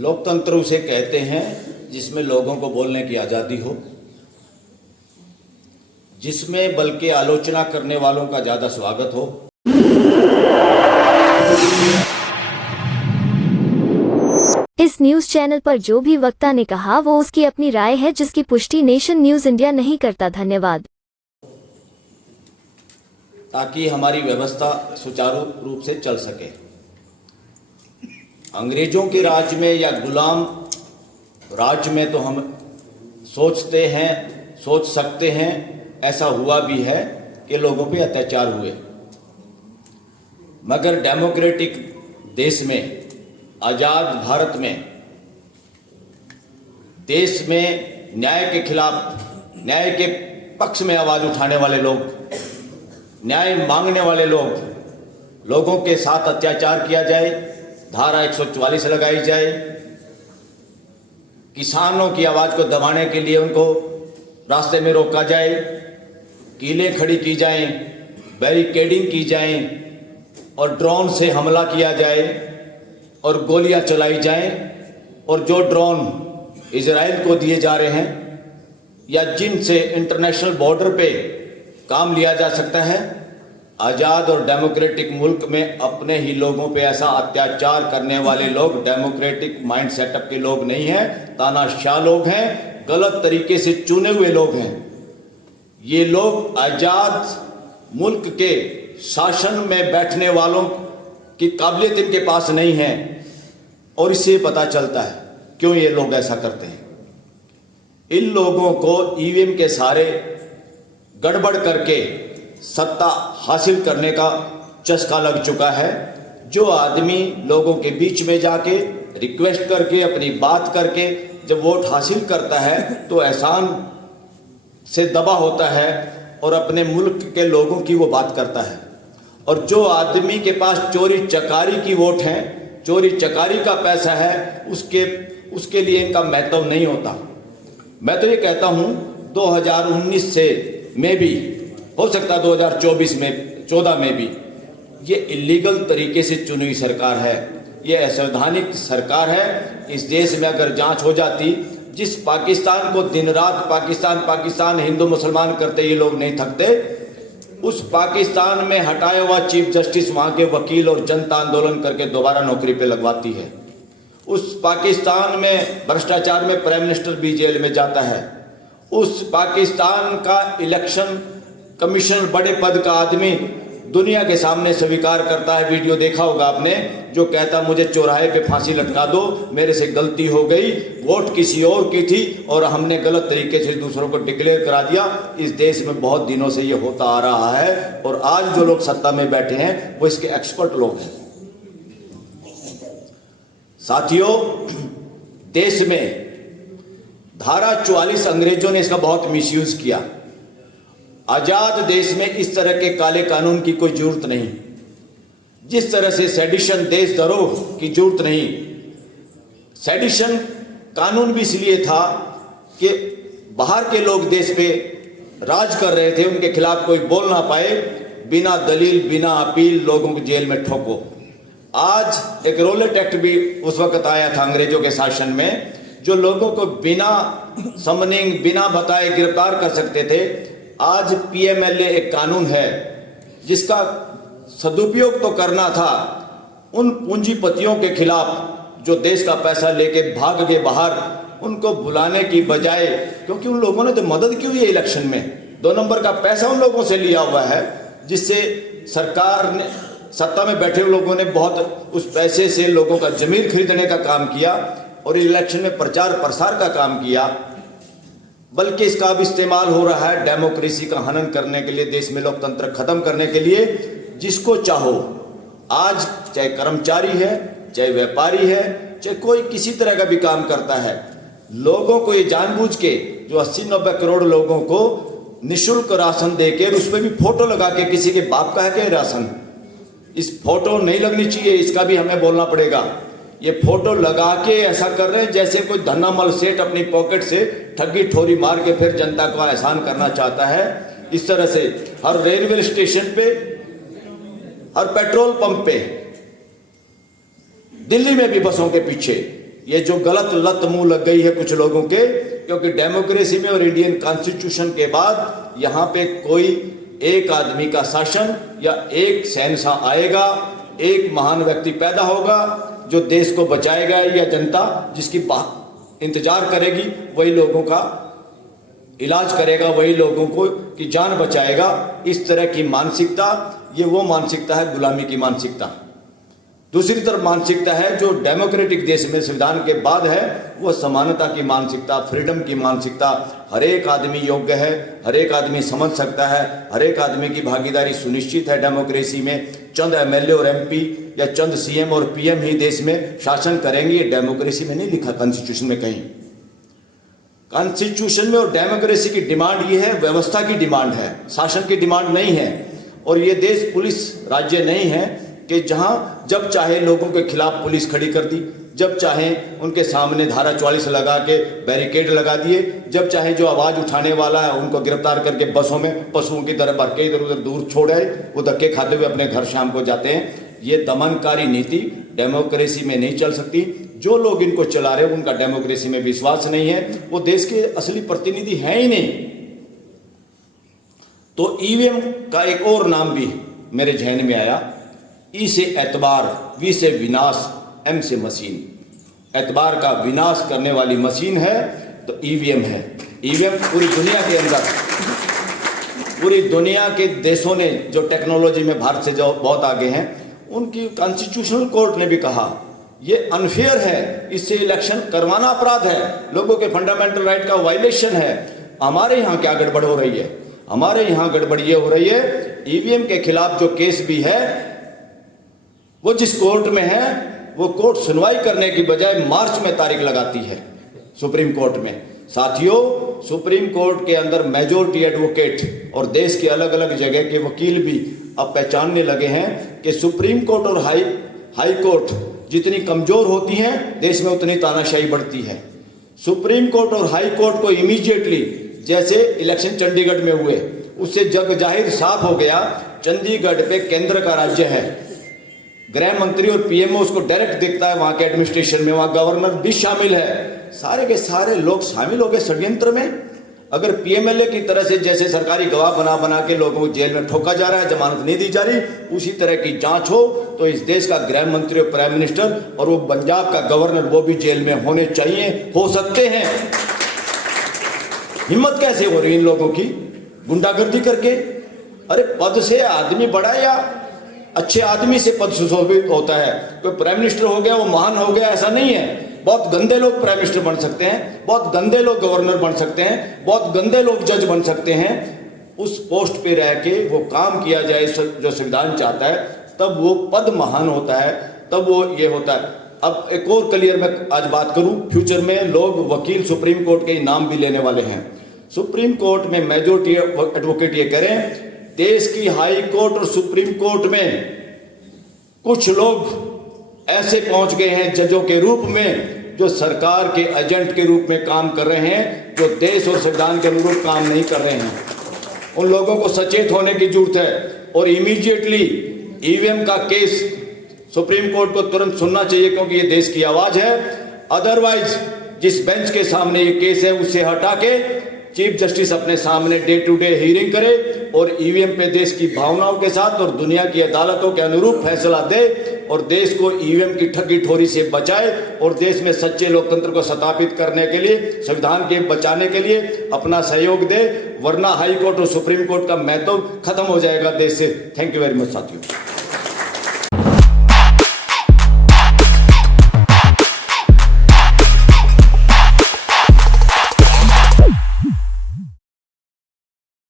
लोकतंत्र उसे कहते हैं जिसमें लोगों को बोलने की आज़ादी हो, जिसमें बल्कि आलोचना करने वालों का ज़्यादा स्वागत हो। इस न्यूज चैनल पर जो भी वक्ता ने कहा वो उसकी अपनी राय है, जिसकी पुष्टि नेशन न्यूज इंडिया नहीं करता। धन्यवाद। ताकि हमारी व्यवस्था सुचारू रूप से चल सके। अंग्रेजों के राज में या गुलाम राज में तो हम सोचते हैं, सोच सकते हैं, ऐसा हुआ भी है कि लोगों पे अत्याचार हुए, मगर डेमोक्रेटिक देश में, आज़ाद भारत में, देश में न्याय के खिलाफ, न्याय के पक्ष में आवाज़ उठाने वाले लोग, न्याय मांगने वाले लोग, लोगों के साथ अत्याचार किया जाए, धारा 144 लगाई जाए, किसानों की आवाज़ को दबाने के लिए उनको रास्ते में रोका जाए, कीलें खड़ी की जाएं, बैरिकेडिंग की जाए और ड्रोन से हमला किया जाए और गोलियां चलाई जाएं, और जो ड्रोन इजराइल को दिए जा रहे हैं या जिनसे इंटरनेशनल बॉर्डर पे काम लिया जा सकता है, आज़ाद और डेमोक्रेटिक मुल्क में अपने ही लोगों पे ऐसा अत्याचार करने वाले लोग डेमोक्रेटिक माइंड सेटअप के लोग नहीं हैं, तानाशाह लोग हैं, गलत तरीके से चुने हुए लोग हैं। ये लोग आज़ाद मुल्क के शासन में बैठने वालों की काबिलियत इनके पास नहीं है, और इससे पता चलता है क्यों ये लोग ऐसा करते हैं। इन लोगों को ईवीएम के सारे गड़बड़ करके सत्ता हासिल करने का चस्का लग चुका है। जो आदमी लोगों के बीच में जाके रिक्वेस्ट करके, अपनी बात करके जब वोट हासिल करता है तो एहसान से दबा होता है और अपने मुल्क के लोगों की वो बात करता है। और जो आदमी के पास चोरी चकारी की वोट है, चोरी चकारी का पैसा है, उसके लिए इनका महत्व नहीं होता। मैं तो ये कहता हूँ 2019 से में भी हो सकता है 2024 में 14 में भी ये इलीगल तरीके से चुनी हुई सरकार है, ये असंवैधानिक सरकार है। इस देश में अगर जांच हो जाती, जिस पाकिस्तान को दिन रात पाकिस्तान हिंदू मुसलमान करते ये लोग नहीं थकते, उस पाकिस्तान में हटाया हुआ चीफ जस्टिस वहाँ के वकील और जनता आंदोलन करके दोबारा नौकरी पे लगवाती है। उस पाकिस्तान में भ्रष्टाचार में प्राइम मिनिस्टर भी जेल में जाता है। उस पाकिस्तान का इलेक्शन कमीशन बड़े पद का आदमी दुनिया के सामने स्वीकार करता है, वीडियो देखा होगा आपने, जो कहता मुझे चौराहे पे फांसी लटका दो, मेरे से गलती हो गई, वोट किसी और की थी और हमने गलत तरीके से दूसरों को डिक्लेयर करा दिया। इस देश में बहुत दिनों से ये होता आ रहा है और आज जो लोग सत्ता में बैठे हैं वो इसके एक्सपर्ट लोग हैं। साथियों, देश में धारा 44 अंग्रेजों ने इसका बहुत मिसयूज किया। आजाद देश में इस तरह के काले कानून की कोई जरूरत नहीं, जिस तरह से सेडिशन देशद्रोह की जरूरत नहीं। सेडिशन कानून भी इसलिए था कि बाहर के लोग देश पे राज कर रहे थे, उनके खिलाफ कोई बोल ना पाए, बिना दलील बिना अपील लोगों को जेल में ठोको। आज एक रोलेट एक्ट भी उस वक्त आया था अंग्रेजों के शासन में, जो लोगों को बिना समनिंग बिना बताए गिरफ्तार कर सकते थे। आज पीएमएलए एक कानून है जिसका सदुपयोग तो करना था उन पूंजीपतियों के खिलाफ जो देश का पैसा लेके भाग के बाहर, उनको बुलाने की बजाय, क्योंकि उन लोगों ने तो मदद की हुई है इलेक्शन में, 2 नंबर का पैसा उन लोगों से लिया हुआ है, जिससे सरकार ने, सत्ता में बैठे लोगों ने बहुत उस पैसे से लोगों का जमीन खरीदने का काम किया और इलेक्शन में प्रचार प्रसार का काम किया। बल्कि इसका अब इस्तेमाल हो रहा है डेमोक्रेसी का हनन करने के लिए, देश में लोकतंत्र खत्म करने के लिए। जिसको चाहो, आज चाहे कर्मचारी है, चाहे व्यापारी है, चाहे कोई किसी तरह का भी काम करता है, लोगों को ये जानबूझ के जो 80-90 करोड़ लोगों को निःशुल्क राशन देके उस पर भी फोटो लगा के, किसी के बाप का है क्या राशन, इस फोटो नहीं लगनी चाहिए, इसका भी हमें बोलना पड़ेगा। ये फोटो लगा के ऐसा कर रहे हैं जैसे कोई धन्नामल सेठ अपनी पॉकेट से ठगी ठोरी मार के फिर जनता को एहसान करना चाहता है। इस तरह से हर रेलवे स्टेशन पे, हर पेट्रोल पंप पे, दिल्ली में भी बसों के पीछे ये जो गलत लत मुंह लग गई है कुछ लोगों के, क्योंकि डेमोक्रेसी में और इंडियन कॉन्स्टिट्यूशन के बाद यहाँ पे कोई एक आदमी का शासन या एक शहंशाह आएगा, एक महान व्यक्ति पैदा होगा जो देश को बचाएगा, या जनता जिसकी इंतजार करेगी वही लोगों का इलाज करेगा, वही लोगों को की जान बचाएगा। इस तरह की मानसिकता, ये वो मानसिकता है गुलामी की मानसिकता। दूसरी तरफ मानसिकता है जो डेमोक्रेटिक देश में संविधान के बाद है, वो समानता की मानसिकता, फ्रीडम की मानसिकता। हर एक आदमी योग्य है, हर एक आदमी समझ सकता है, हर एक आदमी की भागीदारी सुनिश्चित है डेमोक्रेसी में। चंद एमएलए और एमपी या चंद सीएम और पीएम ही देश में शासन करेंगे, ये डेमोक्रेसी में नहीं लिखा कॉन्स्टिट्यूशन में कहीं। कॉन्स्टिट्यूशन में और डेमोक्रेसी की डिमांड ये है, व्यवस्था की डिमांड है, शासन की डिमांड नहीं है। और ये देश पुलिस राज्य नहीं है कि जहां जब चाहे लोगों के खिलाफ पुलिस खड़ी कर दी, जब चाहे उनके सामने धारा 44 लगा के बैरिकेड लगा दिए, जब चाहे जो आवाज उठाने वाला है उनको गिरफ्तार करके बसों में पशुओं की तरह भर के इधर उधर दूर छोड़ आए, वो धक्के खाते हुए अपने घर शाम को जाते हैं। ये दमनकारी नीति डेमोक्रेसी में नहीं चल सकती। जो लोग इनको चला रहे हैं उनका डेमोक्रेसी में विश्वास नहीं है, वो देश के असली प्रतिनिधि हैं ही नहीं। तो ईवीएम का एक और नाम भी मेरे जहन में आया, ई से एतबार, वी से विनाश, एम से मशीन। एतबार का विनाश करने वाली मशीन है तो ईवीएम है। ईवीएम पूरी दुनिया के अंदर, पूरी दुनिया के देशों ने जो टेक्नोलॉजी में भारत से जो बहुत आगे हैं, उनकी कॉन्स्टिट्यूशनल कोर्ट ने भी कहा ये अनफेयर है, इससे इलेक्शन करवाना अपराध है, लोगों के फंडामेंटल राइट का वायलेशन है। हमारे यहाँ क्या गड़बड़ हो रही है? हमारे यहाँ गड़बड़ ये हो रही है, ईवीएम के खिलाफ जो केस भी है वो जिस कोर्ट में है, वो कोर्ट सुनवाई करने की बजाय मार्च में तारीख लगाती है सुप्रीम कोर्ट में। साथियों, सुप्रीम कोर्ट के अंदर मेजॉरिटी एडवोकेट और देश के अलग अलग जगह के वकील भी अब पहचानने लगे हैं कि सुप्रीम कोर्ट और हाई कोर्ट जितनी कमजोर होती हैं, देश में उतनी तानाशाही बढ़ती है। सुप्रीम कोर्ट और हाई कोर्ट को इमीडिएटली, जैसे इलेक्शन चंडीगढ़ में हुए, उससे जग जाहिर साफ हो गया चंडीगढ़ पे केंद्र का राज्य है, गृह मंत्री और पीएमओ उसको डायरेक्ट देखता है, वहां के एडमिनिस्ट्रेशन में, वहां गवर्नर भी शामिल है, सारे के सारे लोग शामिल हो गए षड्यंत्र में। अगर पीएमएलए की तरह से जैसे सरकारी गवाह बना बना के लोगों को जेल में ठोका जा रहा है, जमानत नहीं दी जा रही, उसी तरह की जांच हो तो इस देश का गृह मंत्री और प्राइम मिनिस्टर और वो पंजाब का गवर्नर, वो भी जेल में होने चाहिए, हो सकते हैं। हिम्मत कैसे हो रही इन लोगों की गुंडागर्दी करके? अरे पद से आदमी बड़ा या अच्छे आदमी से पद सुशोभित होता है? कोई प्राइम मिनिस्टर हो गया वो महान हो गया, ऐसा नहीं है। बहुत गंदे लोग प्राइम मिनिस्टर बन सकते हैं, बहुत गंदे लोग गवर्नर बन सकते हैं, बहुत गंदे लोग जज बन सकते हैं। उस पोस्ट पे रह के वो काम किया जाए जो संविधान चाहता है, तब वो पद महान होता है, तब वो ये होता है। अब एक और क्लियर मैं आज बात करूं, फ्यूचर में लोग वकील सुप्रीम कोर्ट के नाम भी लेने वाले हैं। सुप्रीम कोर्ट में मेजॉरिटी एडवोकेट ये करें, देश की हाई कोर्ट और सुप्रीम कोर्ट में कुछ लोग ऐसे पहुंच गए हैं जजों के रूप में, जो सरकार के एजेंट के रूप में काम कर रहे हैं, जो देश और संविधान के अनुरूप काम नहीं कर रहे हैं। उन लोगों को सचेत होने की जरूरत है और इमीडिएटली ईवीएम का केस सुप्रीम कोर्ट को तुरंत सुनना चाहिए, क्योंकि ये देश की आवाज है। अदरवाइज जिस बेंच के सामने ये केस है उससे हटा के चीफ जस्टिस अपने सामने डे टू डे हियरिंग करे और ईवीएम पे देश की भावनाओं के साथ और दुनिया की अदालतों के अनुरूप फैसला दे और देश को ईवीएम की ठगी ठोरी से बचाए और देश में सच्चे लोकतंत्र को स्थापित करने के लिए, संविधान के बचाने के लिए अपना सहयोग दे। वरना हाई कोर्ट और सुप्रीम कोर्ट का महत्व खत्म हो जाएगा देश से। थैंक यू वेरी मच साथियों।